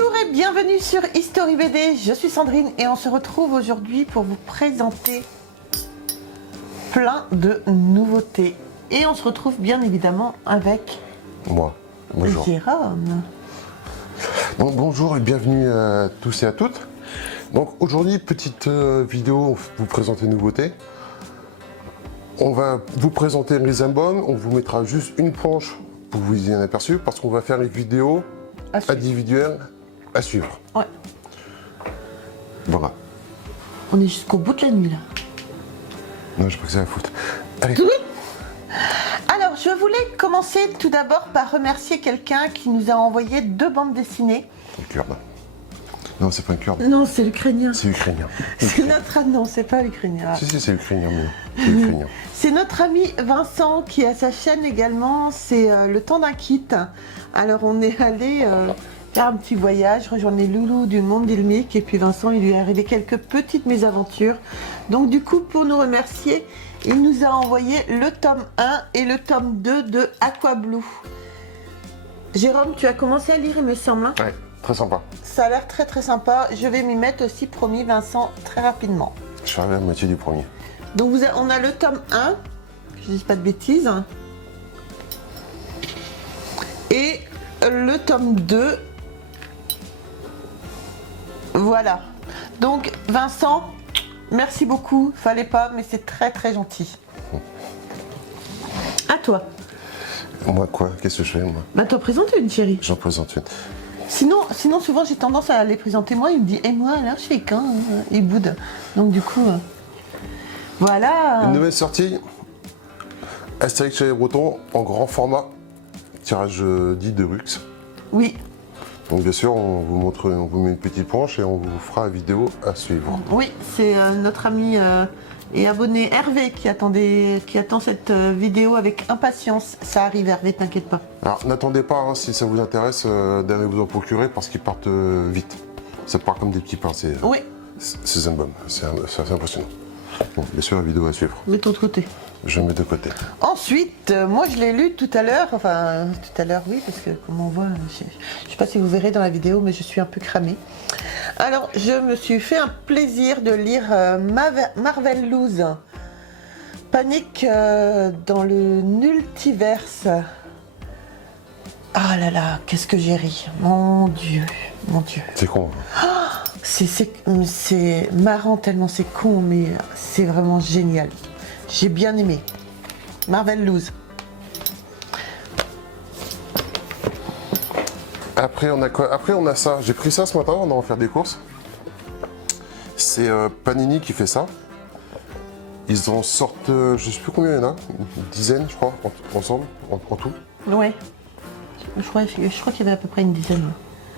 Bonjour et bienvenue sur History BD, je suis Sandrine et on se retrouve aujourd'hui pour vous présenter plein de nouveautés. Et on se retrouve bien évidemment avec moi. Bonjour. Jérôme. Donc, bonjour et bienvenue à tous et à toutes. Donc aujourd'hui, petite vidéo, vous présenter une nouveauté. On va vous présenter les albums, on vous mettra juste une planche pour vous ayez un aperçu parce qu'on va faire une vidéo individuelle à suivre. Ouais. Voilà. On est jusqu'au bout de la nuit là. Non, je crois que c'est la faute. Allez. Alors, je voulais commencer tout d'abord par remercier quelqu'un qui nous a envoyé 2 bandes dessinées. Une kurde. Non, c'est pas une kurde. Non, c'est l'ukrainien. C'est ukrainien. C'est notre... Non, c'est pas l'ukrainien. Si, c'est ukrainien, mais c'est ukrainien. C'est notre ami Vincent qui a sa chaîne également, c'est Le Temps d'un Kit. Alors on est allé faire un petit voyage, rejoindre les loulous du monde d'Ilmic et puis Vincent il lui est arrivé quelques petites mésaventures. Donc du coup pour nous remercier, il nous a envoyé le tome 1 et le tome 2 de Aqua Blue. Jérôme, tu as commencé à lire il me semble hein? Ouais, très sympa. Ça a l'air très très sympa, je vais m'y mettre aussi promis Vincent très rapidement. Je suis arrivé à la moitié du premier. Donc on a le tome 1, que je ne dis pas de bêtises, et le tome 2, voilà. Donc Vincent, merci beaucoup, fallait pas, mais c'est très très gentil. À toi. Moi quoi? Qu'est-ce que je fais moi? Bah t'en présentes une chérie. J'en présente une. Sinon souvent j'ai tendance à les présenter moi, il me dit, et moi alors je fais quand? Il boude. Donc du coup... Voilà. Une nouvelle sortie, Astérix chez les Bretons en grand format, tirage dit de luxe. Oui. Donc bien sûr, on vous montre, on vous met une petite planche et on vous fera une vidéo à suivre. Oui, c'est notre ami et abonné Hervé qui attend cette vidéo avec impatience. Ça arrive Hervé, t'inquiète pas. Alors n'attendez pas, hein, si ça vous intéresse, d'aller vous en procurer parce qu'ils partent vite. Ça part comme des petits pains, Oui. ces albums, c'est assez impressionnant. Bon, bien sûr, la vidéo à suivre. Mets ton côté. Je mets de côté. Ensuite, moi je l'ai lu tout à l'heure, enfin tout à l'heure oui, parce que comme on voit, je sais pas si vous verrez dans la vidéo, mais je suis un peu cramée. Alors, je me suis fait un plaisir de lire Marvel Loose, Panique dans le Nultiverse. Ah là là, qu'est-ce que j'ai ri, mon Dieu, mon Dieu. C'est con. Hein. C'est marrant tellement c'est con, mais c'est vraiment génial. J'ai bien aimé. Marvel Loose. Après on a quoi? Après on a ça. J'ai pris ça ce matin, on va faire des courses. C'est Panini qui fait ça. Ils en sortent, je sais plus combien il y en a, une dizaine je crois, ensemble, en tout. Ouais. Je crois qu'il y avait à peu près une dizaine.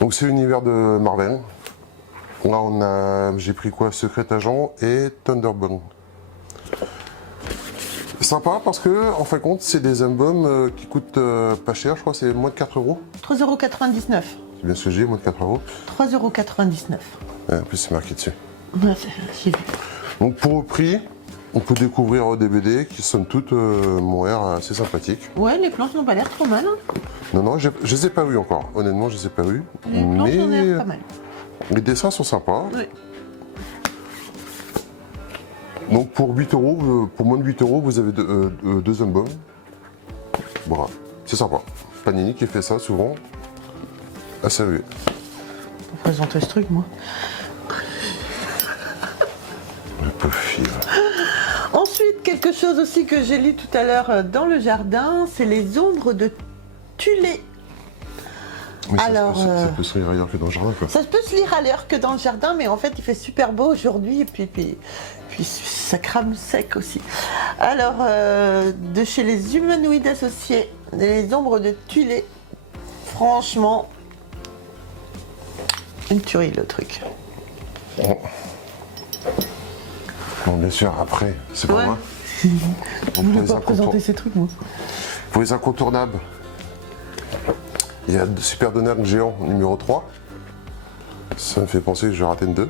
Donc c'est l'univers de Marvel. Là j'ai pris quoi? Secret Agent et Thunderbolt. Sympa parce que en fin de compte c'est des albums qui coûtent pas cher, je crois c'est moins de 4 €. 3,99 €. C'est bien ce que j'ai, moins de 4 €. 3,99 €. En plus c'est marqué dessus. Ouais, j'ai vu. Donc pour le prix, on peut découvrir des BD qui sont toutes m'ont l'air assez sympathiques. Ouais, les planches n'ont pas l'air trop mal. Hein. Non, je les ai pas vus encore. Honnêtement, je les ai pas vus. Les planches ont l'air pas mal. Les dessins sont sympas. Oui. Donc pour 8 €, pour moins de 8 €, vous avez deux albums. Voilà, c'est sympa. Panini qui fait ça souvent. À saluer. Pour présenter ce truc, moi. Le pauvre fille. Ensuite, quelque chose aussi que j'ai lu tout à l'heure dans le jardin, c'est les ombres de Tulé. Oui, alors, ça peut se lire ailleurs que dans le jardin, quoi. Ça peut se lire ailleurs que dans le jardin, mais en fait, il fait super beau aujourd'hui, et puis ça crame sec aussi. Alors, de chez les humanoïdes associés, les ombres de Tulé, franchement, une tuerie le truc. Bon, bien sûr, après, c'est pas Ouais. moi. Je ne vais pas présenter ces trucs, moi. Pour les incontournables, il y a Super Donald Géant numéro 3. Ça me fait penser que je raté une 2.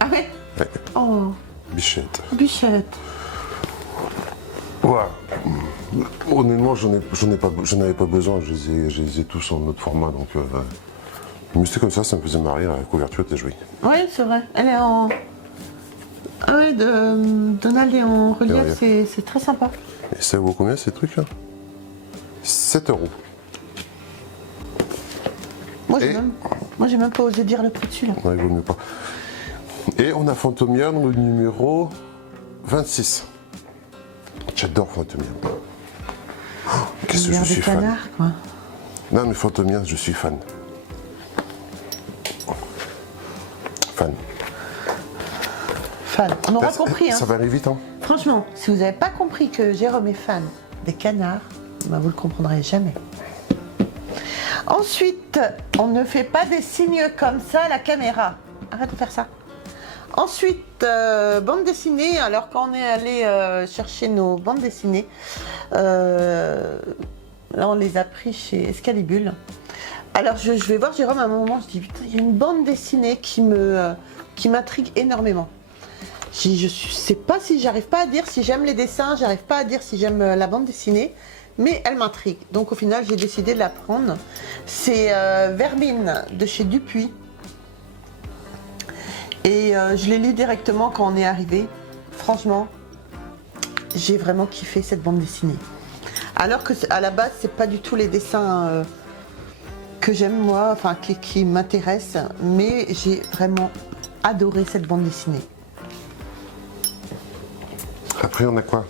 Ah ouais? Ouais. Oh, Bichette. Bichette. Ouais. Honnêtement, j'en avais pas besoin. Je les ai tous en autre format, donc Mais c'était comme ça me faisait marrer, la couverture était jolie. Oui, c'est vrai. Elle est en... Ah ouais, Donald est en relief, c'est très sympa. Et ça vaut combien ces trucs là? 7 €. Moi, j'ai même pas osé dire le prix dessus là. Ouais, il vaut mieux pas. Et on a Fantomia, le numéro 26. J'adore Fantomia. Oh, qu'est-ce que je suis fan. Canard, quoi. Non mais Fantomia, je suis fan. Fan. Fan. On aura compris. Ça Hein. va aller vite, hein. Franchement, si vous n'avez pas compris que Jérôme est fan des canards, bah vous le comprendrez jamais. Ensuite, on ne fait pas des signes comme ça à la caméra. Arrête de faire ça. Ensuite, bande dessinée. Alors quand on est allé chercher nos bandes dessinées, là on les a pris chez Escalibule. Alors je vais voir Jérôme à un moment, je dis putain, il y a une bande dessinée qui m'intrigue énormément. Je sais pas si j'arrive pas à dire si j'aime les dessins, j'arrive pas à dire si j'aime la bande dessinée, mais elle m'intrigue. Donc au final j'ai décidé de la prendre. C'est Vermine de chez Dupuis. Et je l'ai lu directement quand on est arrivé. Franchement, j'ai vraiment kiffé cette bande dessinée. Alors que à la base, c'est pas du tout les dessins que j'aime moi, enfin qui m'intéressent, mais j'ai vraiment adoré cette bande dessinée. Après, on a quoi?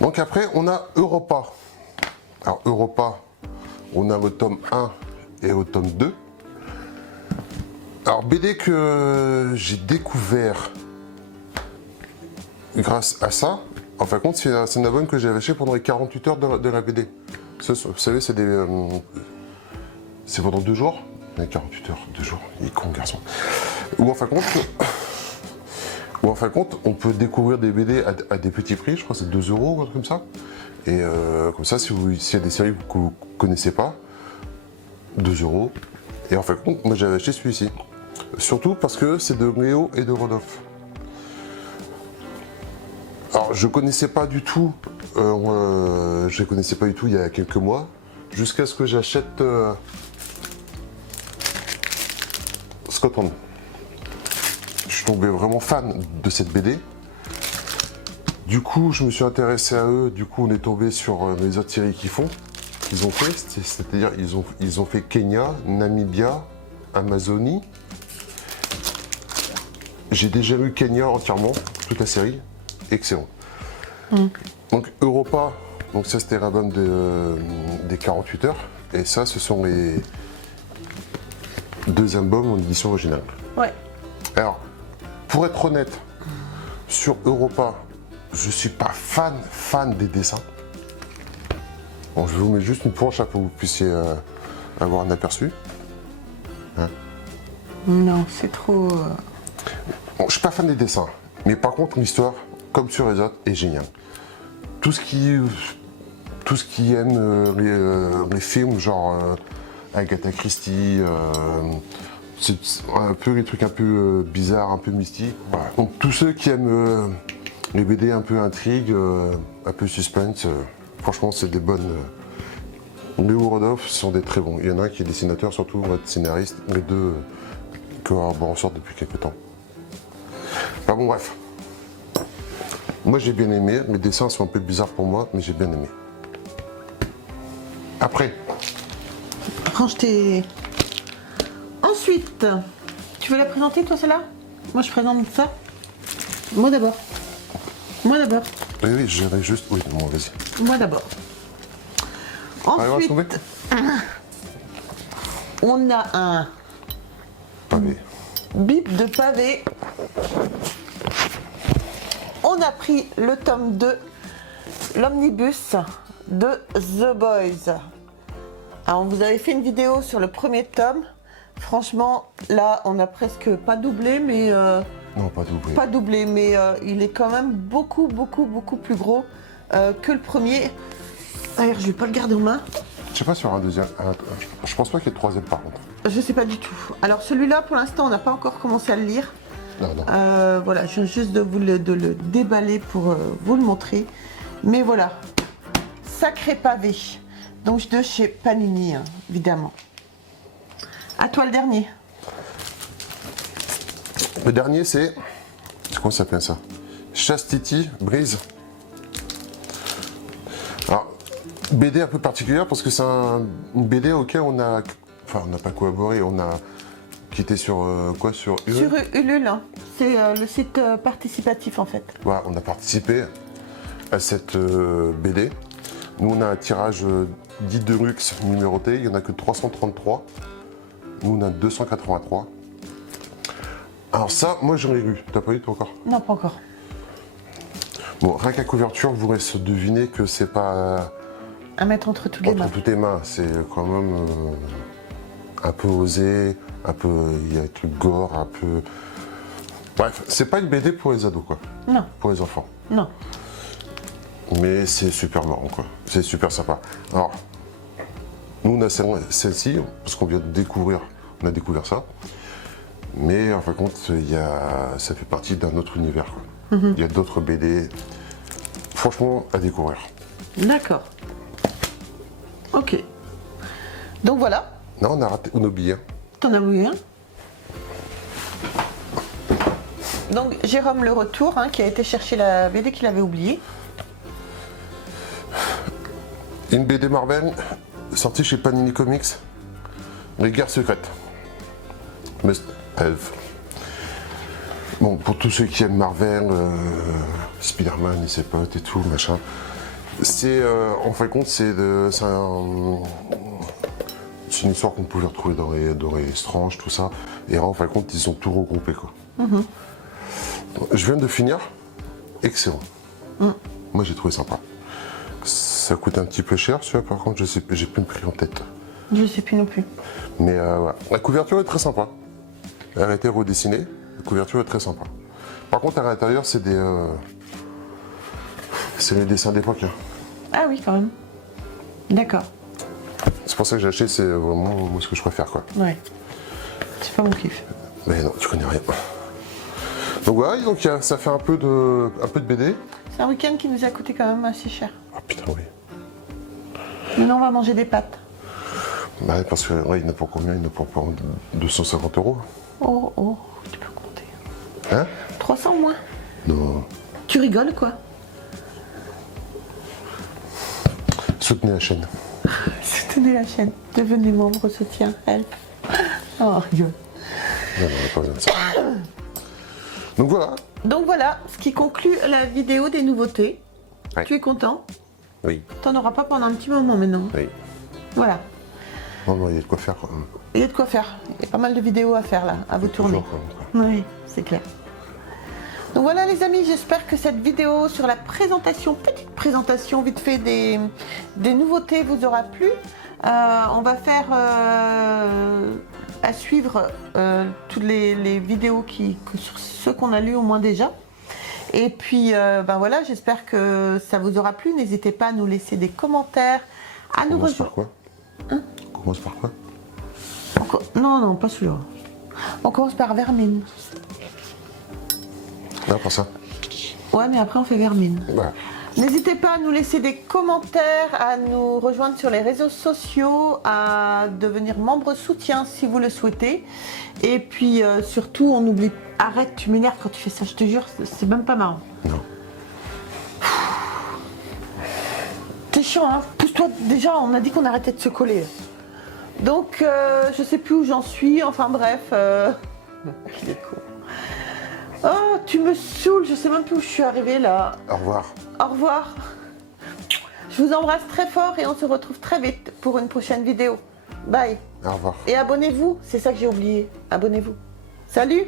Donc après, on a Europa. Alors Europa, on a au tome 1 et au tome 2. Alors BD que j'ai découvert grâce à ça, en fin de compte, c'est un album que j'ai acheté pendant les 48 heures de la BD. Ça, vous savez, c'est pendant 2 jours. 48 heures, 2 jours, il est con garçon. Ou en fin de compte, on peut découvrir des BD à des petits prix, je crois que c'est 2 € ou un truc comme ça. Et comme ça, s'il y a des séries que vous ne connaissez pas, 2 €. Et en fin de compte, moi j'avais acheté celui-ci. Surtout parce que c'est de Léo et de Rodolphe. Alors je connaissais pas du tout, je les connaissais pas du tout il y a quelques mois, jusqu'à ce que j'achète Scotland. Je suis tombé vraiment fan de cette BD. Du coup, je me suis intéressé à eux. Du coup, on est tombé sur les autres séries qu'ils ont fait. C'est-à-dire, ils ont fait Kenya, Namibia, Amazonie. J'ai déjà lu Kenya entièrement, toute la série. Excellent. Donc, Europa, donc ça c'était l'album des 48 heures. Et ça, ce sont les 2 albums en édition originale. Ouais. Alors, pour être honnête, sur Europa, je suis pas fan des dessins. Bon, je vous mets juste une planche pour que vous puissiez avoir un aperçu. Hein? Non, c'est trop... Bon, je suis pas fan des dessins, mais par contre l'histoire, comme sur les autres, est géniale. Tout ce qui aime les films, genre Agatha Christie, c'est un peu les trucs un peu bizarres, un peu mystiques. Voilà. Donc tous ceux qui aiment les BD un peu intrigue, un peu suspense, franchement c'est des bonnes. Léo Rodolphe sont des très bons. Il y en a un qui est dessinateur, surtout scénariste, les deux collaborent en sorte depuis quelques temps. Enfin bon bref. Moi j'ai bien aimé, mes dessins sont un peu bizarres pour moi, mais j'ai bien aimé. Après. Range tes... Ensuite, tu veux la présenter toi celle-là? Moi je présente ça. Moi d'abord. Moi d'abord. Oui, j'avais juste... Oui, bon, vas-y. Moi d'abord. Ensuite, on a un pavé. bip de pavé. On a pris le tome 2, l'omnibus de The Boys. Alors, vous avez fait une vidéo sur le premier tome. Franchement, là, on a presque pas doublé, mais... Non, pas doublé. Pas doublé, mais il est quand même beaucoup plus gros que le premier. D'ailleurs, je vais pas le garder en main. Je sais pas sur un deuxième. Je pense pas qu'il y ait le troisième par contre. Je sais pas du tout. Alors celui-là, pour l'instant, on n'a pas encore commencé à le lire. Non. Voilà, je viens juste de le déballer pour vous le montrer. Mais voilà, sacré pavé. Donc de chez Panini, hein, évidemment. À toi le dernier. Le dernier, c'est comment ça s'appelle ça? Chastity Breeze. Alors, BD un peu particulière parce que c'est une BD auquel on a... Enfin, on n'a pas collaboré, on a... Qui était sur quoi? Sur Ulule. Sur Ulule, hein. C'est le site participatif en fait. Voilà, on a participé à cette BD. Nous, on a un tirage dit de luxe numéroté, il n'y en a que 333. Nous, on a 283. Alors ça, moi, j'en ai lu. T'as pas lu toi encore? Non, pas encore. Bon, rien qu'à couverture, vous laisse deviner que c'est pas À mettre entre toutes les mains. entre toutes tes mains. C'est quand même un peu osé, un peu, il y a un truc gore, un peu... Bref, c'est pas une BD pour les ados, quoi. Non, Pour les enfants. non. Mais c'est super marrant, quoi. C'est super sympa. Alors, nous, on a celle-ci, parce qu'on vient de découvrir, on a découvert ça. Mais en fin de compte, ça fait partie d'un autre univers, quoi. Il y a d'autres BD, franchement, à découvrir. D'accord. Ok. Donc voilà. Non, on a raté Unobi, hein. T'en as oublié un. Donc Jérôme le retour, hein, qui a été chercher la BD qu'il avait oubliée. Une BD Marvel, sortie chez Panini Comics, Les Guerres Secrètes. Must have. Bon, pour tous ceux qui aiment Marvel, Spider-Man et ses potes et tout, machin, c'est, en fin de compte, c'est une histoire qu'on pouvait retrouver dans les Strange, tout ça. Et en fin de compte, ils ont tout regroupé, quoi. Je viens de finir, excellent. Moi, j'ai trouvé sympa. Ça coûte un petit peu cher, celui-là, par contre, j'ai plus le prix en tête. Je sais plus non plus. Mais voilà. La couverture est très sympa. Elle a été redessinée. La couverture est très sympa. Par contre, à l'intérieur, c'est les dessins d'époque, hein. Ah oui, quand même. D'accord. C'est pour ça que j'ai acheté, c'est vraiment moi, ce que je préfère, quoi. Ouais. C'est pas mon kiff. Mais non, tu connais rien. Donc voilà, donc ça fait un peu de BD. C'est un week-end qui nous a coûté quand même assez cher. Ah putain, oui. Maintenant, on va manger des pâtes. Bah, parce que ouais, il y en a pour combien? Il y en a pour 250 €. Oh, oh, tu peux compter. Hein? 300 moins. Non. Tu rigoles, quoi? Soutenez la chaîne. Soutenez la chaîne. Devenez membre, soutien, help. Oh, rigole. Non, on n'a pas besoin de ça. Donc voilà. Donc voilà, ce qui conclut la vidéo des nouveautés. Ouais. Tu es content? Oui. T'en auras pas pendant un petit moment maintenant. Oui. Voilà. Non, il y a de quoi faire, quoi. Il y a de quoi faire. Il y a pas mal de vidéos à faire là, à vous tourner. Toujours, quoi. Oui, c'est clair. Donc voilà les amis, j'espère que cette vidéo sur la présentation, petite présentation vite fait des nouveautés vous aura plu. On va faire à suivre toutes les vidéos sur ceux qu'on a lus au moins déjà. Et puis ben voilà, j'espère que ça vous aura plu. N'hésitez pas à nous laisser des commentaires, à On nous commence par rejoindre. quoi? On commence par quoi? Non, non, pas celui-là. On commence par Vermine. Non, pas ça. Ouais, mais après on fait Vermine. Voilà. N'hésitez pas à nous laisser des commentaires, à nous rejoindre sur les réseaux sociaux, à devenir membre soutien si vous le souhaitez. Et puis surtout, on oublie... Arrête, tu m'énerves quand tu fais ça, je te jure, c'est même pas marrant. Non. T'es chiant, hein? Pousse-toi, déjà, on a dit qu'on arrêtait de se coller. Donc, je sais plus où j'en suis, enfin bref. Il est con. Oh, tu me saoules, je sais même plus où je suis arrivée là. Au revoir. Au revoir. Je vous embrasse très fort et on se retrouve très vite pour une prochaine vidéo. Bye. Au revoir. Et abonnez-vous, c'est ça que j'ai oublié. Abonnez-vous. Salut!